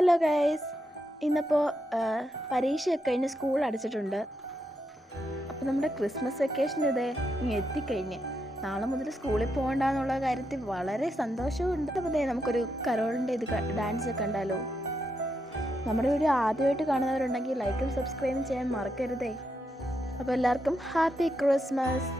Hello guys, ഇന്നിപ്പോൾ പരീക്ഷയൊക്കെ കഴിഞ്ഞ് school അടച്ചിട്ടുണ്ട്. അപ്പോൾ നമ്മുടെ ക്രിസ്മസ് വെക്കേഷൻ ഇതേ ഇനി എത്തിക്കഴിഞ്ഞ് നാളെ മുതൽ സ്കൂളിൽ പോകണ്ടെന്നുള്ള കാര്യത്തിൽ വളരെ സന്തോഷമുണ്ട്. അപ്പോൾ നമുക്കൊരു കരോളിൻ്റെ ഡാൻസ് കണ്ടാലോ? നമ്മുടെ വീഡിയോ ആദ്യമായിട്ട് കാണുന്നവരുണ്ടെങ്കിൽ ലൈക്കും സബ്സ്ക്രൈബും ചെയ്യാൻ മറക്കരുതേ. അപ്പോൾ എല്ലാവർക്കും ഹാപ്പി ക്രിസ്മസ്.